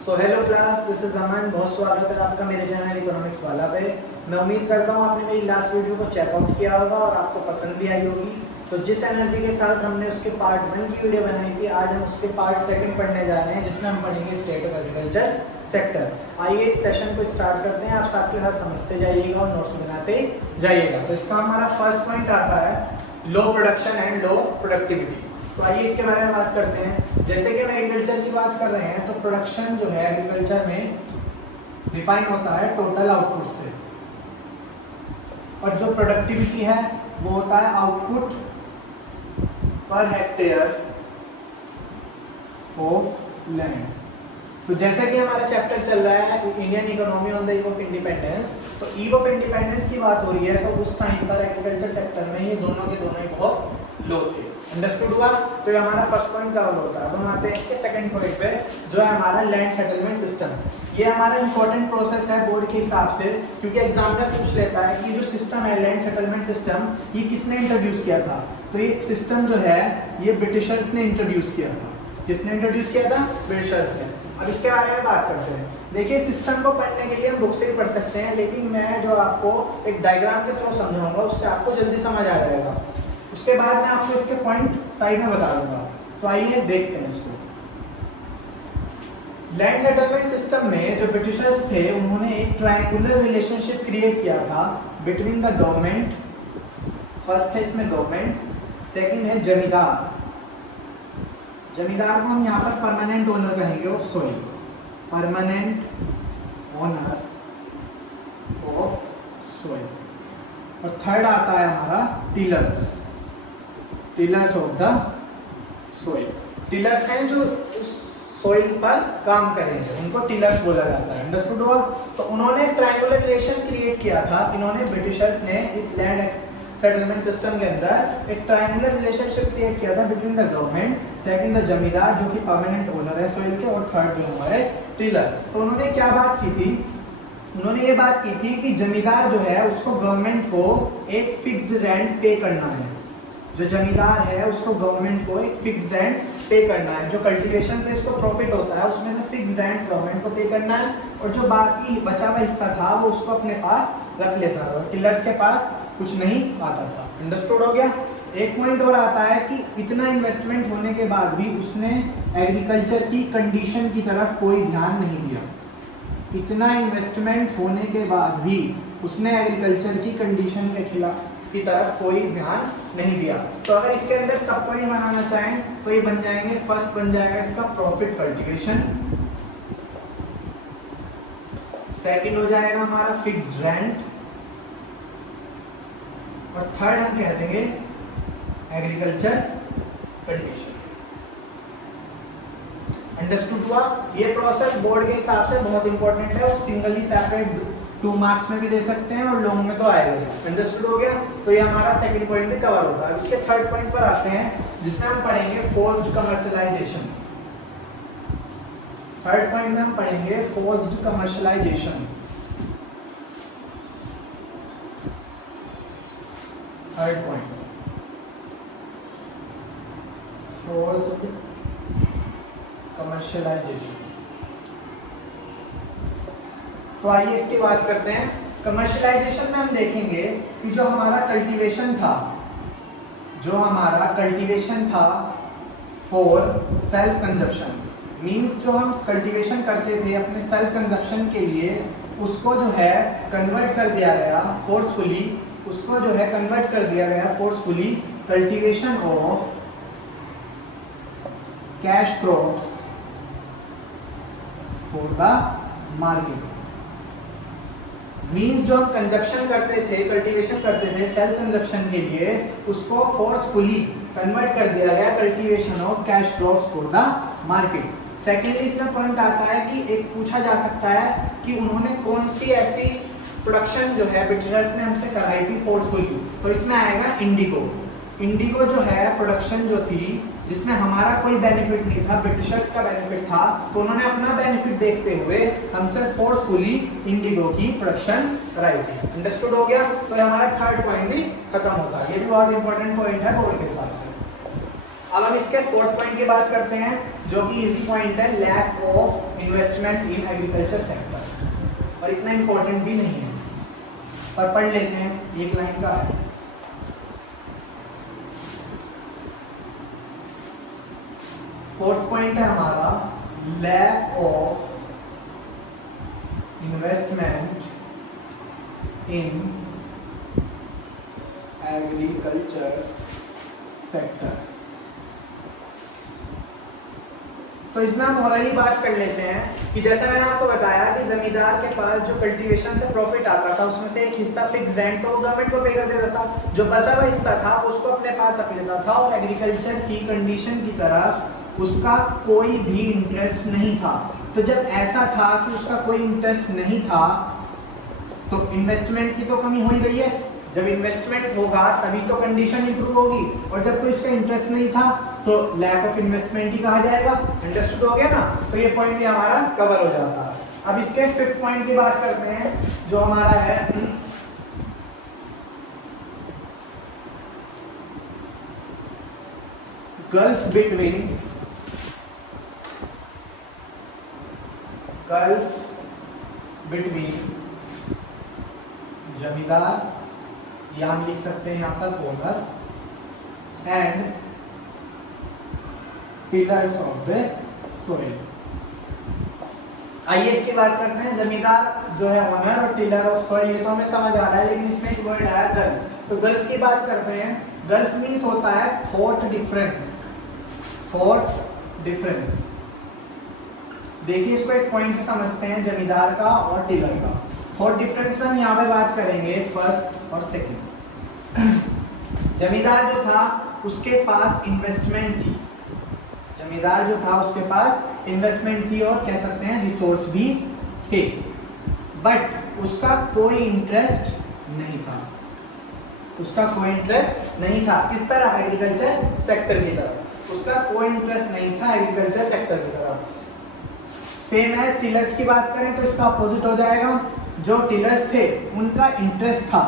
So hello class, this is Aman. बहुत स्वागत है आपका मेरे चैनल इकोनॉमिक्स वाला पे। मैं उम्मीद करता हूँ आपने मेरी लास्ट वीडियो को चेकआउट किया होगा और आपको पसंद भी आई होगी। तो जिस एनर्जी के साथ हमने उसके पार्ट 1 की वीडियो बनाई थी, आज हम उसके पार्ट 2 पढ़ने जा रहे हैं, जिसमें हम पढ़ेंगे स्टेट ऑफ एग्रीकल्चर सेक्टर। आइए इस सेशन को स्टार्ट करते हैं। आप साथ के साथ समझते जाइएगा और नोट्स बनाते जाइएगा। तो इसका हमारा फर्स्ट पॉइंट आता है लो प्रोडक्शन एंड लो प्रोडक्टिविटी। तो आइए इसके बारे में बात करते हैं। जैसे कि हम एग्रीकल्चर की बात कर रहे हैं, तो प्रोडक्शन जो है एग्रीकल्चर में डिफाइन होता है टोटल आउटपुट से, और जो प्रोडक्टिविटी है वो होता है output per hectare of land. तो जैसे कि हमारा चैप्टर चल रहा है Indian economy on the eve of independence, तो ईव ऑफ इंडिपेंडेंस की बात हो रही है, तो उस टाइम पर एग्रीकल्चर सेक्टर में ये दोनों के दोनों ही बहुत लो थे। अंडरस्टूड हुआ? तो ये हमारा फर्स्ट पॉइंट कवर होता है। अब हम आते हैं इसके सेकंड पॉइंट पे, जो है हमारा लैंड सेटलमेंट सिस्टम। ये हमारा इंपॉर्टेंट प्रोसेस है बोर्ड के हिसाब से, क्योंकि एग्जामिनर पूछ लेता है कि जो सिस्टम है लैंड सेटलमेंट सिस्टम, ये किसने इंट्रोड्यूस किया था। तो ये सिस्टम जो है ये ब्रिटिशर्स ने इंट्रोड्यूस किया था। किसने इंट्रोड्यूस किया था? ब्रिटिशर्स ने। अब इसके बारे में बात करते हैं। देखिए, सिस्टम को पढ़ने के लिए हम बुक से ही पढ़ सकते हैं, लेकिन मैं जो आपको एक डायग्राम के थ्रू समझाऊंगा उससे आपको जल्दी समझ आ जाएगा। उसके बाद मैं आपको इसके पॉइंट साइड में बता दूंगा। तो आइए देखते हैं इसको। लैंड सेटलमेंट सिस्टम में जो ब्रिटिशर्स थे, उन्होंने एक ट्रायंगुलर रिलेशनशिप क्रिएट किया था बिटवीन द गवर्नमेंट। फर्स्ट है इसमें गवर्नमेंट, सेकंड है जमींदार। जमींदार को हम यहाँ पर परमानेंट ओनर कहेंगे of soil, permanent owner of soil. और थर्ड आता है हमारा tillers, tillers of the soil. Tillers हैं जो उस सॉइल पर काम करेंगे, उनको टिलर्स बोला जाता है। अंडरस्टूड हुआ? तो उन्होंने ट्रायंगुलर रिलेशन क्रिएट किया था। इन्होंने ब्रिटिशर्स ने इस लैंड सेटलमेंट सिस्टम के अंदर एक ट्रायंगुलर रिलेशनशिप क्रिएट किया था between the government, second the जमींदार जो कि परमानेंट ओनर है सॉइल के, और थर्ड जो हमारे टिलर। तो उन्होंने क्या बात की थी? उन्होंने ये बात की थी कि जमींदार जो है उसको गवर्नमेंट को एक फिक्स्ड रेंट पे करना है। जो जमींदार है उसको गवर्नमेंट को एक फिक्स्ड रेंट पे करना है। जो कल्टीवेशन से इसको प्रॉफिट होता है उसमें से फिक्स्ड रेंट गवर्नमेंट को पे करना है, और जो बाकी बचा हुआ हिस्सा था वो उसको अपने पास रख लेता था। टिलर्स के पास कुछ नहीं आता था। अंडरस्टूड हो गया? एक पॉइंट और आता है कि इतना इन्वेस्टमेंट होने के बाद भी उसने एग्रीकल्चर की कंडीशन की तरफ कोई ध्यान नहीं दिया। इतना इन्वेस्टमेंट होने के बाद भी उसने एग्रीकल्चर की कंडीशन के खिलाफ की तरफ कोई ध्यान नहीं दिया। तो अगर इसके अंदर सब पॉइंट बनाना चाहें तो ये बन जाएंगे। फर्स्ट बन जाएगा इसका प्रॉफिट कल्टीवेशन, सेकंड हो जाएगा हमारा फिक्स्ड रेंट, और थर्ड हम कह देंगे एग्रीकल्चर कंडीशन। अंडरस्टूड हुआ? ये प्रोसेस बोर्ड के हिसाब से बहुत इंपॉर्टेंट है, और सिंगली सेपरेट 2 मार्क्स में भी दे सकते हैं और लॉन्ग में तो आएगा ही। अंडरस्टूड हो गया? तो ये हमारा सेकंड पॉइंट भी कवर होता है। अब इसके थर्ड पॉइंट पर आते हैं, जिसमें हम पढ़ेंगे फोर्स्ड कमर्शियलाइजेशन। थर्ड पॉइंट में हम पढ़ेंगे forced commercialisation. Third point forced commercialisation. तो आइए इसकी बात करते हैं। कमर्शियलाइजेशन में हम देखेंगे कि जो हमारा कल्टीवेशन था फॉर सेल्फ कंजप्शन, मींस जो हम कल्टीवेशन करते थे अपने सेल्फ कंजप्शन के लिए, उसको जो है कन्वर्ट कर दिया गया forcefully, cultivation of cash crops for the market. Means जो हम कंजप्शन करते थे, कल्टीवेशन करते थे सेल्फ कंजप्शन के लिए, उसको फोर्सफुली कन्वर्ट कर दिया गया cultivation of cash crops for the market. Secondly इसमें पॉइंट आता है कि एक पूछा जा सकता है कि उन्होंने कौन सी ऐसी प्रोडक्शन जो है ब्रिटिशर्स ने हमसे कराई थी फोर्सफुली। तो इसमें आएगा इंडिगो। इंडिगो जो है प्रोडक्शन जो थी जिसमें हमारा कोई बेनिफिट नहीं था, ब्रिटिशर्स का बेनिफिट था, तो उन्होंने अपना बेनिफिट देखते हुए हमसे फोर्सफुली इंडिगो की प्रोडक्शन कराई थी। अंडरस्टूड हो गया? तो हमारा थर्ड पॉइंट भी खत्म होता है। ये भी बहुत इंपॉर्टेंट पॉइंट है बोर्ड के हिसाब से। अब हम इसके फोर्थ पॉइंट की बात करते हैं, जो कि इजी पॉइंट है, lack of investment in agriculture sector. और इतना इंपॉर्टेंट भी नहीं है, पर पढ़ लेते हैं, एक लाइन का है। फोर्थ पॉइंट है हमारा lack of investment in agriculture sector. तो इसमें हम ऑलरेडी बात कर लेते हैं कि जैसे मैंने आपको बताया कि जमींदार के पास जो कल्टीवेशन से प्रॉफिट आता था उसमें से एक हिस्सा फिक्स रेंट तो वो गवर्नमेंट को पे कर देता था, जो बचा हुआ हिस्सा था उसको अपने पास रख लेता था, और एग्रीकल्चर की कंडीशन की तरफ उसका कोई भी इंटरेस्ट नहीं था। तो जब ऐसा था कि उसका कोई इंटरेस्ट नहीं था तो इन्वेस्टमेंट की तो कमी हो ही रही है। जब इन्वेस्टमेंट होगा तभी तो कंडीशन इंप्रूव होगी, और जब कोई इसका इंटरेस्ट नहीं था तो लैक ऑफ इन्वेस्टमेंट ही कहा जाएगा। अंडरस्टूड हो गया ना? तो ये पॉइंट भी हमारा कवर हो जाता है। अब इसके फिफ्थ पॉइंट की बात करते हैं, जो हमारा है गल्फ बिटवीन जमींदार, या हम लिख सकते हैं यहाँ पर owner and tillers of the soil. आइए इसकी बात करते हैं। जमींदार जो है ओनर और टिलर ऑफ सॉइल, ये तो हमें समझ आ रहा है, लेकिन इसमें एक वर्ड आया गल्फ। तो गल्फ की बात करते हैं। गल्फ मीन्स होता है थॉट डिफरेंस। थॉट डिफरेंस, देखिए इसको एक पॉइंट से समझते हैं, जमींदार का और टिलर का। थॉट डिफरेंस में हम यहाँ पे बात करेंगे फर्स्ट और सेकंड। जमींदार जो था उसके पास इन्वेस्टमेंट थी, जमींदार जो था उसके पास इन्वेस्टमेंट थी और कह सकते हैं रिसोर्स भी थे, बट उसका कोई इंटरेस्ट नहीं था। उसका कोई इंटरेस्ट नहीं था किस तरह? एग्रीकल्चर सेक्टर की तरफ उसका कोई इंटरेस्ट नहीं था, एग्रीकल्चर सेक्टर की तरफ। सेम एज टिलर्स की बात करें तो इसका अपोजिट हो जाएगा। जो टिलर्स थे उनका इंटरेस्ट था,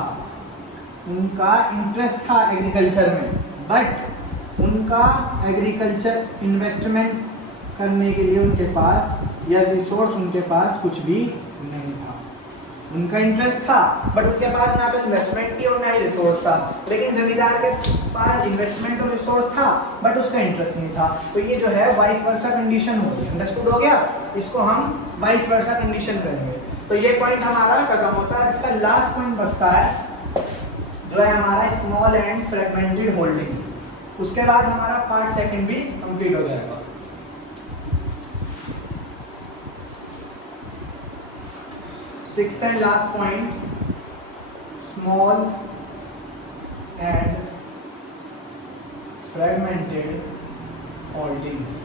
उनका इंटरेस्ट था एग्रीकल्चर में, बट उनका एग्रीकल्चर इन्वेस्टमेंट करने के लिए उनके पास या रिसोर्स उनके पास कुछ भी नहीं था। उनका इंटरेस्ट था बट उनके पास ना तो इन्वेस्टमेंट थी और ना ही रिसोर्स था। लेकिन जमींदार के पास इन्वेस्टमेंट और रिसोर्स था बट उसका इंटरेस्ट नहीं था। तो ये जो है वाइस वर्सा कंडीशन होगी। अंडरस्टूड हो गया? इसको हम वाइस वर्सा कंडीशन कहेंगे। तो ये पॉइंट हमारा खत्म होता है। इसका लास्ट पॉइंट बचता है जो है हमारा स्मॉल एंड फ्रेगमेंटेड होल्डिंग। उसके बाद हमारा पार्ट सेकंड भी कंप्लीट हो जाएगा। Sixth and last point, small and fragmented holdings.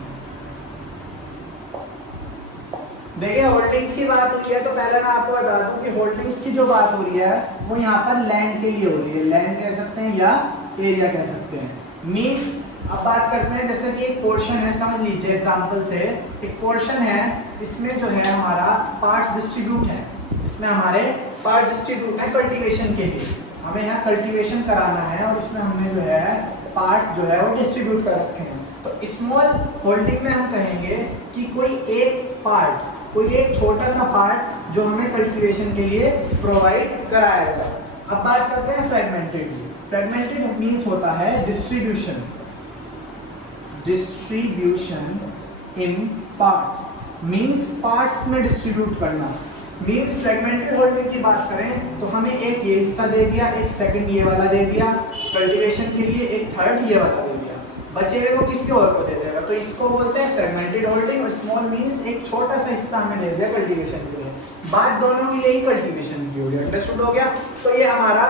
देखिए होल्डिंग्स की बात हुई है तो पहले मैं आपको बता दूं कि होल्डिंग्स की जो बात हो रही है वो यहाँ पर लैंड के लिए हो रही है। लैंड कह सकते हैं या एरिया कह सकते हैं। मीन्स अब बात करते हैं, जैसे कि एक पोर्शन है, समझ लीजिए एग्जांपल से एक पोर्शन है, इसमें जो है हमारा पार्ट्स डिस्ट्रीब्यूट है, इसमें हमारे पार्ट डिस्ट्रीब्यूट है कल्टीवेशन के लिए। हमें यहाँ कल्टीवेशन कराना है और इसमें हमने जो है पार्ट्स जो है वो डिस्ट्रीब्यूट कर रखे हैं। तो स्मॉल होल्डिंग में हम कहेंगे कि कोई एक पार्ट, कोई एक छोटा सा पार्ट जो हमें कल्टीवेशन के लिए प्रोवाइड कराया गया। अब बात करते हैं फ्रेगमेंटेड। फ्रेगमेंटेड मीन्स होता है distribution, distribution in parts, means parts में डिस्ट्रीब्यूट करना। मीन्स फ्रेगमेंटेड होल्डिंग की बात करें तो हमें एक ये हिस्सा दे दिया, एक सेकंड ये वाला दे दिया कल्टीवेशन के लिए, एक थर्ड ये वाला दे दिया, बचे हुए को किसी और को दे देगा। तो इसको बोलते हैं फ्रेगमेंटेड होल्डिंग। और स्मॉल मीन्स एक छोटा सा हिस्सा हमें दे दिया कल्टीवेशन के लिए, बात दोनों के लिए ही कल्टीवेशन की हो गई। अंडरस्टूड हो गया? तो ये हमारा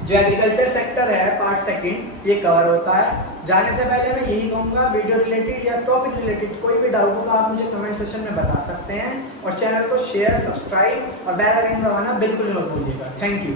जो एग्रीकल्चर सेक्टर है पार्ट सेकंड ये कवर होता है। जाने से पहले मैं यही कहूँगा, वीडियो रिलेटेड या टॉपिक रिलेटेड कोई भी डाउट हो तो आप मुझे कमेंट सेक्शन में बता सकते हैं। और चैनल को शेयर, सब्सक्राइब और बेल आइकन दबाना बिल्कुल मत भूलिएगा। Thank you.